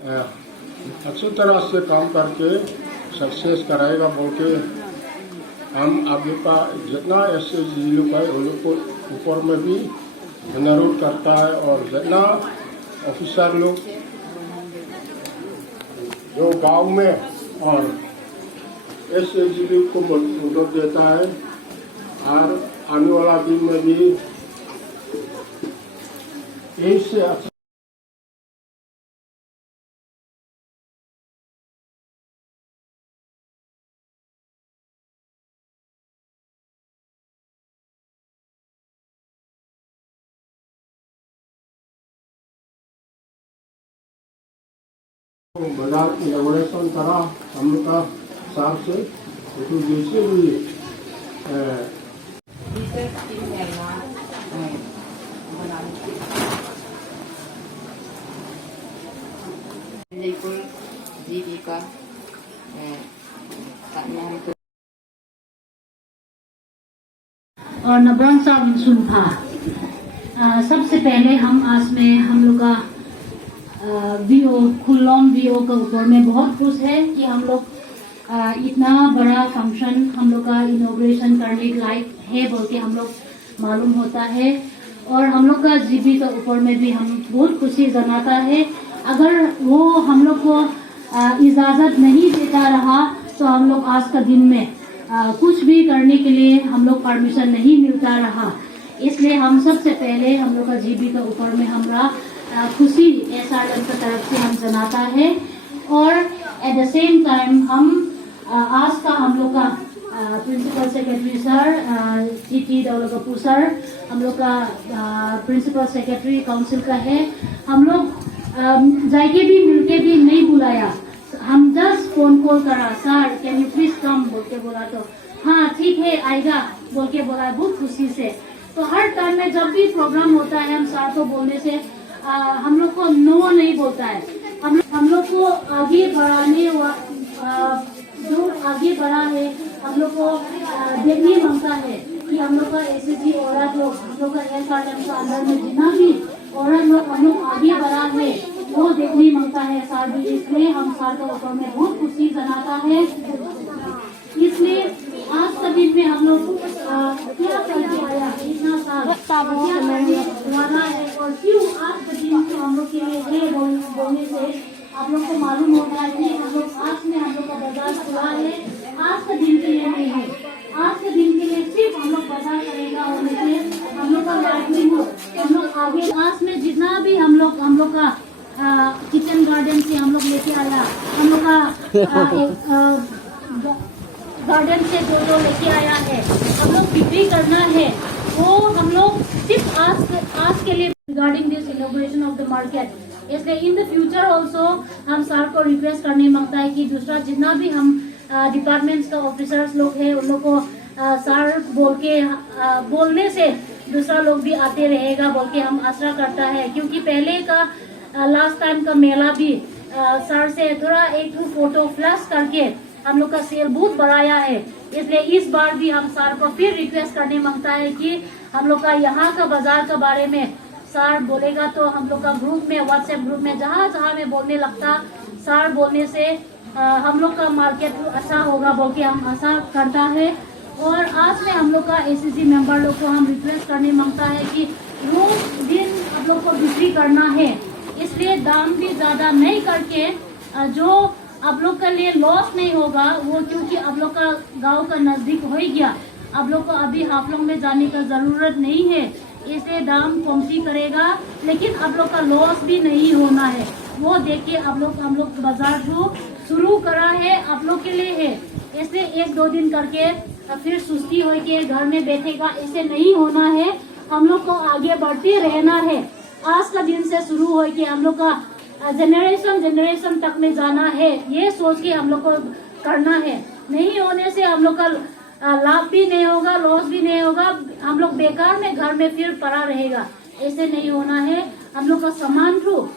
अच्छी तरह से काम करके सक्सेस कराएगा बोल के हम आगे का जितना ऐसे लोग है उन लोग को ऊपर में भी अनुरोध करता है और जितना ऑफिसर लोग जो गांव में और ऐसे लोग को मदद देता है और आने वाला दिन में भी इससे अच्छा बाजार इनोवेशन करा हम लोग का हिसाब से तो जैसे भी जीविका और नब्रांसा सुनफा। सबसे पहले हम आज में हम लोग का वीओ खुल्लॉन वीओ के ऊपर में बहुत खुश है कि हम लोग इतना बड़ा फंक्शन हम लोग का इनॉग्रेशन करने लायक है बोल के हम लोग मालूम होता है और हम लोग का जीबी के ऊपर में भी हम बहुत खुशी जनाता है। अगर वो हम लोग को इजाजत नहीं देता रहा तो हम लोग आज का दिन में कुछ भी करने के लिए हम लोग परमिशन नहीं मिलता रहा। इसलिए हम सबसे पहले हम लोग का जीबी के ऊपर में हमारा खुशी एसआरएम की तरफ से हम जनाता है और एट द सेम टाइम हम आज का हम लोग का प्रिंसिपल सेक्रेटरी सर टी दौलत कपूर सर हम लोग का प्रिंसिपल सेक्रेटरी काउंसिल का है। हम लोग जाके भी मिलके भी नहीं बुलाया, हम जस्ट फोन कॉल करा sir can you please come बोल के बोला तो हाँ ठीक है आएगा बोल के बोला बहुत खुशी से। तो हर टाइम में जब भी प्रोग्राम होता है हम सर को बोलने से हम लोग को नो नहीं बोलता है। हम लोग को आगे बढ़ाने जो आगे बढ़ा है हम लोग को देखने मांगता है कि हम लोग का एसएसजी औरत लोग हम लोग का एसआरएम के अंदर में जितना भी औरत लोग हम लोग आगे बढ़ा है वो देखने मांगता है सर भी। इसलिए हम सर के ऊपर में बहुत खुशी जनाता है। इसलिए आज का दिन में हम लोग क्या करके आया इतना साल क्या करने वाला है और क्यों आज का दिन हम लोग के लिए है बोलने से आप लोग को मालूम होता है कि हम लोग आज में हम लोग का बाजार खुला है। आज का दिन के लिए नहीं है, आज के दिन के लिए सिर्फ हम लोग बाजार करेगा होने से हम लोग का लाइवलीहुड हम लोग आगे आज में जितना भी हम लोग का किचन गार्डन से हम लोग लेके आया हम लोग का गार्डन से जो लेके आया है हम लोग बिक्री करना है वो हम लोग सिर्फ आज के लिए regarding this inauguration of the market. इसलिए इन द फ्यूचर ऑल्सो हम सर को रिक्वेस्ट करने मांगता है कि दूसरा जितना भी हम डिपार्टमेंट्स का ऑफिसर्स लोग हैं उन लोग को सर बोल के बोलने से दूसरा लोग भी आते रहेगा बोल के हम आशा करता है। क्योंकि पहले का लास्ट टाइम का मेला भी सर से थोड़ा एक फोटो फ्लैश करके हम लोग का सेल बहुत बढ़ाया है। इसलिए इस बार भी हम सर को फिर रिक्वेस्ट करने मांगता है कि हम लोग का यहाँ का बाजार के बारे में सर बोलेगा तो हम लोग का ग्रुप में व्हाट्सएप ग्रुप में जहाँ में बोलने लगता सर बोलने से हम लोग का मार्केट अच्छा होगा बोल के हम आशा करता है। और आज में हम लोग का एसएसजी मेंबर लोग को हम रिक्वेस्ट करने मांगता है कि रोज दिन आप लोग को बिक्री करना है। इसलिए दाम भी ज्यादा नहीं करके जो आप लोग के लिए लॉस नहीं होगा वो, क्योंकि आप लोग का गांव का नजदीक हो गया, आप लोग को अभी हाफलोंग में जाने का जरूरत नहीं है। इसलिए दाम कमती करेगा लेकिन आप लोग का लॉस भी नहीं होना है। वो देख के हम लोग बाजार जो शुरू करा है आप लोग के लिए है। इसलिए एक दो दिन करके फिर सुस्ती हो के घर में बैठेगा ऐसे नहीं होना है। हम लोग को आगे बढ़ते रहना है। आज का दिन से शुरू हो के हम लोग का जनरेशन तक में जाना है, ये सोच के हम लोग को करना है। नहीं होने से हम लोग का लाभ भी नहीं होगा, लॉस भी नहीं होगा, हम लोग बेकार में घर में फिर पड़ा रहेगा। ऐसे नहीं होना है। हम लोग का सामान थ्रू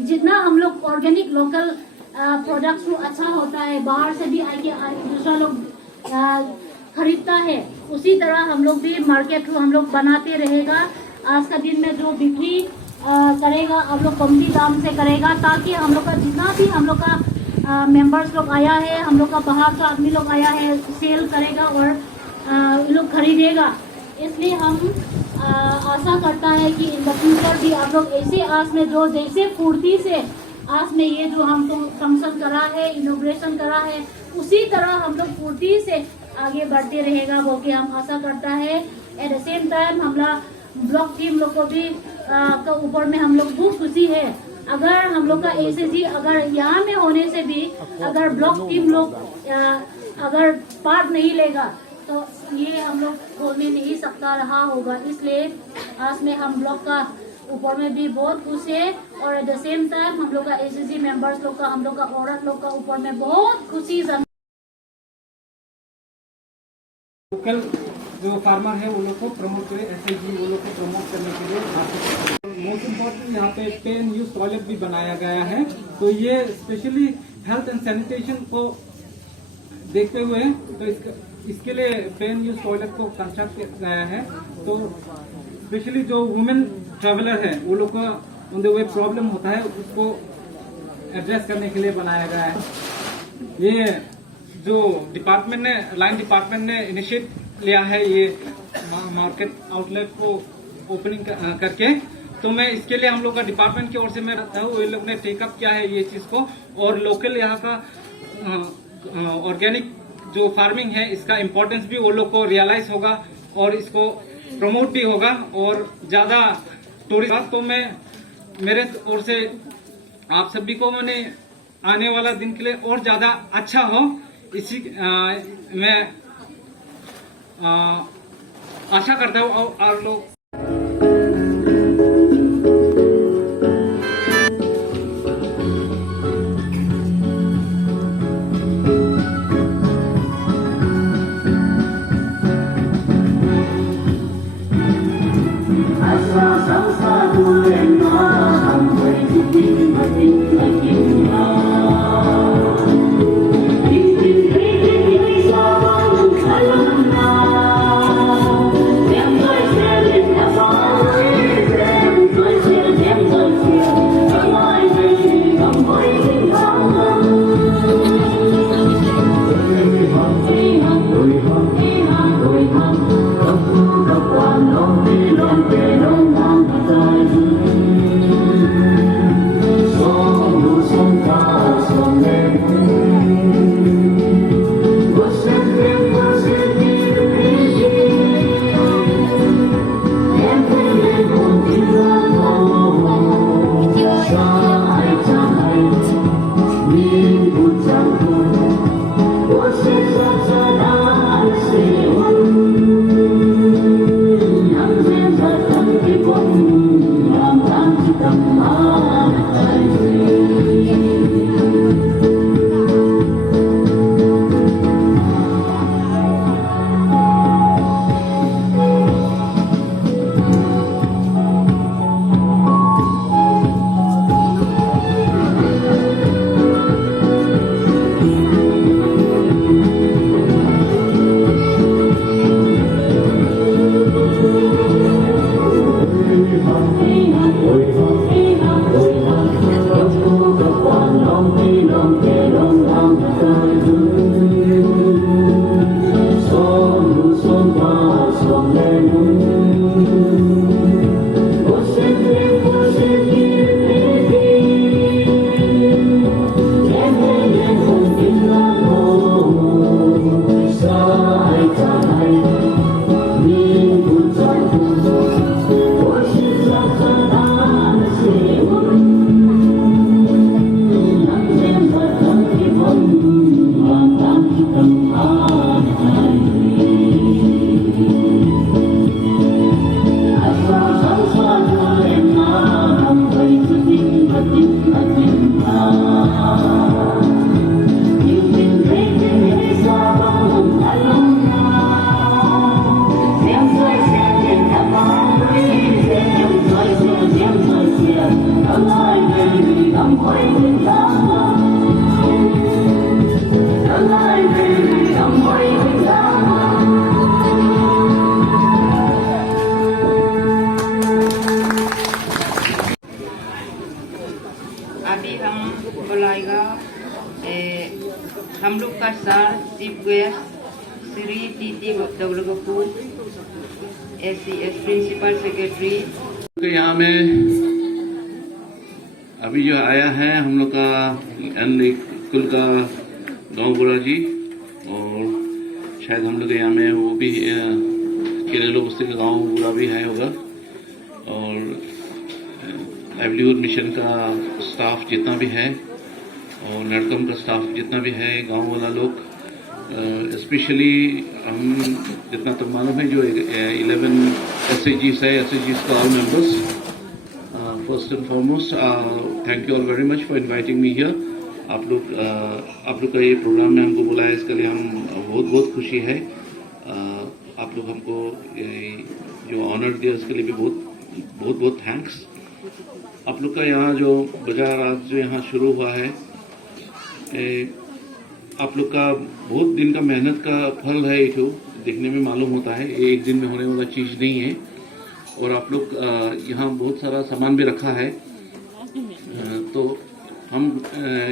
जितना हम लोग ऑर्गेनिक लोकल प्रोडक्ट थ्रू अच्छा होता है, बाहर से भी आके दूसरा लोग खरीदता है, उसी तरह हम लोग भी मार्केट थ्रू हम लोग बनाते रहेगा। आज का दिन में जो बिक्री करेगा, आप लोग कमती दाम से करेगा, ताकि हम लोग का जितना भी हम लोग का मेंबर्स लोग आया है, हम लोग का बाहर का आदमी लोग आया है, सेल करेगा और ये लोग खरीदेगा। इसलिए हम आशा करता है कि इन द फ्यूचर भी आप लोग ऐसे आस में जो जैसे फुर्ती से आज में ये जो हम तो फंक्शन करा है, इनोग्रेशन करा है, उसी तरह हम लोग फुर्ती से आगे बढ़ते रहेगा वो कि हम आशा करता है। एट द सेम टाइम हमारा ब्लॉक टीम लोग को भी का ऊपर में हम लोग बहुत खुशी है। अगर हम लोग का एसएसजी अगर यहाँ में होने से भी अगर ब्लॉक टीम लोग अगर पार्ट नहीं लेगा तो ये हम लोग होने नहीं सकता रहा होगा। इसलिए आज में हम ब्लॉक का ऊपर में भी बहुत खुश है और एट द सेम टाइम हम लोग का एसएसजी मेंबर्स लोग का, हम लोग का औरत लोग का ऊपर में बहुत खुशी। लोकल जो फार्मर है वो लोग को प्रमोट करें, एसएसजी वो लोग को प्रमोट करने के लिए मोस्ट इम्पोर्टेंट यहाँ पे पे एंड यूज टॉयलेट भी बनाया गया है। तो ये स्पेशली हेल्थ एंड सैनिटेशन को देखते हुए तो इसके लिए पे एंड यूज टॉयलेट को कंस्ट्रक्ट किया गया है। तो स्पेशली जो वुमेन ट्रेवलर है वो लोग का ऑन द वे प्रॉब्लम होता है, उसको एड्रेस करने के लिए बनाया गया है। ये जो डिपार्टमेंट ने लाइन डिपार्टमेंट ने इनिशिएट लिया है ये मार्केट आउटलेट को ओपनिंग करके, तो मैं इसके लिए हम लोग का डिपार्टमेंट की ओर से मैं रहता हूँ, ये लोग ने टेकअप किया है ये चीज को। और लोकल यहाँ का ऑर्गेनिक जो फार्मिंग है इसका इम्पोर्टेंस भी वो लोग को रियलाइज होगा और इसको प्रमोट भी होगा और ज्यादा टूरिस्ट। तो मैं मेरे ओर से आप सभी को मैंने आने वाला दिन के लिए और ज्यादा अच्छा हो इसी मैं आशा करता हूँ। और लोग Sipwea, Sri Titi Dawlagapu, SCS Principal Secretary. तो यहाँ में अभी जो आया है हम लोग का कुल का गांव बुरा जी, और शायद हम लोग यहाँ में वो भी केरलो बस्ती का गांव बुरा भी है होगा, और लाइवलीहुड मिशन का स्टाफ जितना भी है और नड़कम का स्टाफ जितना भी है, गांव वाला लोग, स्पेशली हम जितना तो मालूम है जो 11 SAGs है, SAGs का all members, first and foremost thank you all very much for inviting me here. आप लोग का ये प्रोग्राम में हमको बुलाया, इसके लिए हम बहुत खुशी है। आप लोग हमको जो ऑनर दिया उसके लिए भी बहुत थैंक्स। आप लोग का यहाँ जो बाजार आज जो यहाँ शुरू हुआ है, आप लोग का बहुत दिन का मेहनत का फल है। ये देखने में मालूम होता है, ये एक दिन में होने वाला चीज नहीं है। और आप लोग यहाँ बहुत सारा सामान भी रखा है, तो हम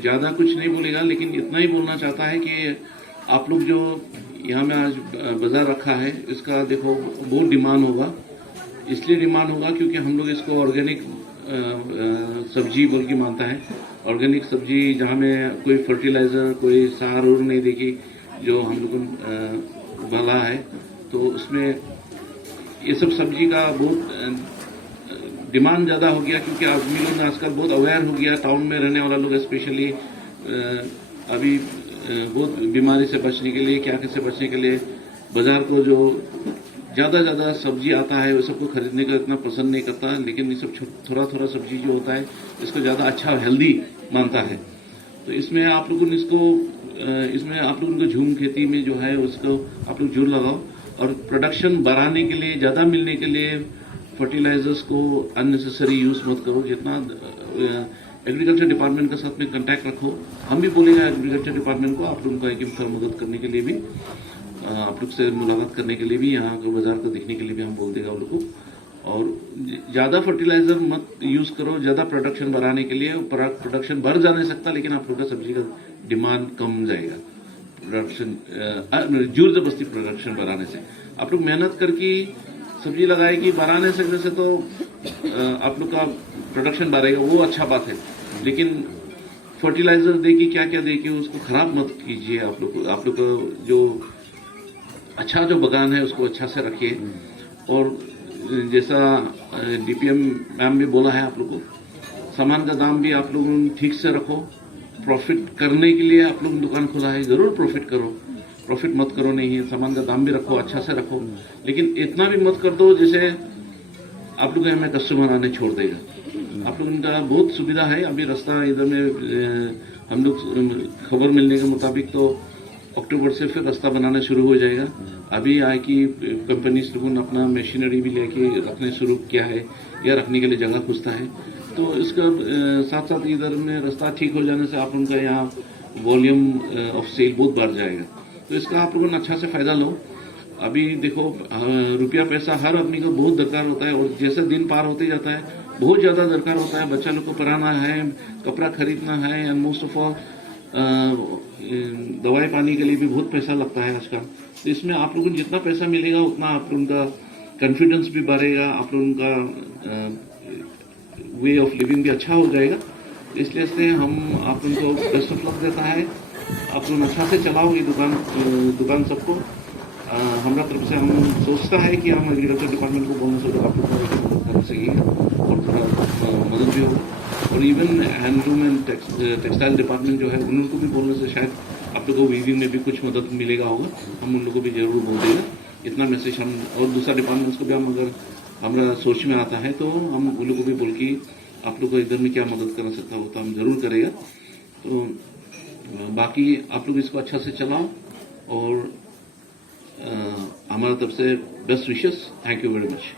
ज़्यादा कुछ नहीं बोलेगा, लेकिन इतना ही बोलना चाहता है कि आप लोग जो यहाँ में आज बाजार रखा है, इसका देखो बहुत डिमांड होगा। इसलिए डिमांड होगा क्योंकि हम लोग इसको ऑर्गेनिक सब्जी बोल के मानता है। ऑर्गेनिक सब्जी जहाँ में कोई फर्टिलाइजर, कोई सार और नहीं देखी, जो हम लोग भला है, तो उसमें ये सब सब्जी का बहुत डिमांड ज़्यादा हो गया, क्योंकि आदमी लोग आजकल बहुत अवेयर हो गया। टाउन में रहने वाला लोग स्पेशली अभी बहुत बीमारी से बचने के लिए, क्या कैसे बचने के लिए, बाजार को जो ज़्यादा सब्जी आता है वो सबको खरीदने का इतना पसंद नहीं करता, लेकिन ये सब थोड़ा सब्जी जो होता है इसको ज़्यादा अच्छा हेल्दी मानता है। तो इसमें आप लोगों ने आप लोगों को झूम खेती में जो है उसको आप लोग जोर लगाओ, और प्रोडक्शन बढ़ाने के लिए, ज़्यादा मिलने के लिए फर्टिलाइजर्स को अननेसेसरी यूज़ मत करो। जितना एग्रीकल्चर डिपार्टमेंट के साथ में कांटेक्ट रखो। हम भी बोलेंगे एग्रीकल्चर डिपार्टमेंट को आप लोगों का एक मदद करने के लिए भी, आप लोग से मुलाकात करने के लिए भी, यहाँ के बाजार को देखने के लिए भी हम बोल देगा उन लोगों को। और ज़्यादा फर्टिलाइजर मत यूज़ करो, ज़्यादा प्रोडक्शन बढ़ाने के लिए। प्रोडक्शन बढ़ जा नहीं सकता, लेकिन आप लोग का सब्जी का डिमांड कम जाएगा। प्रोडक्शन जोर जबरदस्ती प्रोडक्शन बढ़ाने से आप लोग मेहनत करके सब्जी लगाएगी, बढ़ाने से तो आप लोग का प्रोडक्शन बढ़ेगा, वो अच्छा बात है। लेकिन फर्टिलाइजर देगी, क्या देगी, उसको खराब मत कीजिए। आप लोग का जो अच्छा जो बगान है उसको अच्छा से रखिए। और जैसा DPM मैम भी बोला है, आप लोग को सामान का दाम भी आप लोग ठीक से रखो। प्रॉफिट करने के लिए आप लोग दुकान खोला है, जरूर प्रॉफिट करो, प्रॉफिट मत करो नहीं है। सामान का दाम भी रखो, अच्छा से रखो, लेकिन इतना भी मत कर दो जैसे आप लोग हमें कस्टमर आने छोड़ देगा। आप लोगों का बहुत सुविधा है। अभी रास्ता इधर में हम लोग खबर मिलने के मुताबिक तो अक्टूबर से फिर रास्ता बनाना शुरू हो जाएगा। अभी आए कि कंपनी लोगों ने अपना मशीनरी भी लेके रखने शुरू किया है, या रखने के लिए जगह खुजता है। तो इसका साथ इधर में रास्ता ठीक हो जाने से आप उनका यहाँ वॉल्यूम ऑफ सेल बहुत बढ़ जाएगा। तो इसका आप लोगों ने अच्छा से फायदा लो। अभी देखो रुपया पैसा हर आदमी को बहुत दरकार होता है, और जैसे दिन पार होते जाता है बहुत ज़्यादा दरकार होता है। बच्चा लोग को पढ़ाना है, कपड़ा खरीदना है, एंड मोस्ट ऑफ ऑल दवाई पानी के लिए भी बहुत पैसा लगता है आजकल। तो इसमें आप लोगों को जितना पैसा मिलेगा उतना आप लोगों का कॉन्फिडेंस भी बढ़ेगा, आप लोगों का वे ऑफ लिविंग भी अच्छा हो जाएगा। इसलिए से हम आप लोगों को बेस्ट ऑफ लक देता है। आप लोग अच्छा से चलाओ ये दुकान सबको। हमारा तरफ से हम सोचता है कि हम एग्रीकल्चर डिपार्टमेंट को बोलने से आप लोग मदद कर सकेंगे, और थोड़ा मदद भी होगा। और even handloom and textile department जो है उनको भी बोलने से शायद आप लोगों को वीविंग में भी कुछ मदद मिलेगा होगा। हम उन लोगों को भी जरूर बोल देगा। इतना मैसेज हम और दूसरा डिपार्टमेंट्स को भी हम अगर हमारा सोच में आता है तो हम उन लोगों को भी बोल के आप लोग को इधर में क्या मदद कर सकता हो तो हम जरूर करेगा। तो बाकी आप लोग इसको अच्छा से चलाओ, और हमारा तरफ से best wishes. Thank you very much.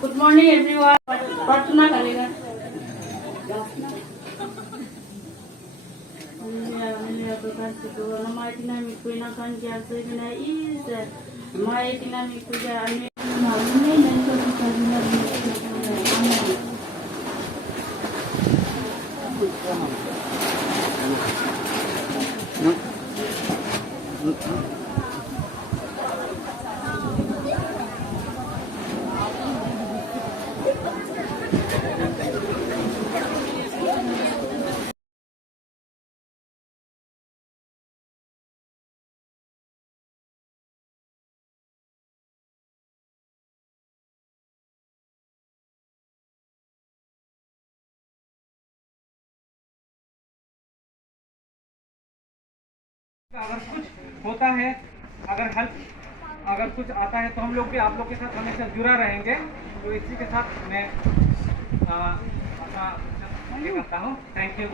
Good morning everyone. प्रार्थना करेगा। अगर कुछ होता है, अगर कुछ आता है तो हम लोग भी आप लोग के साथ हमेशा जुड़ा रहेंगे। तो इसी के साथ मैं अपना ये करता हूँ। Thank you.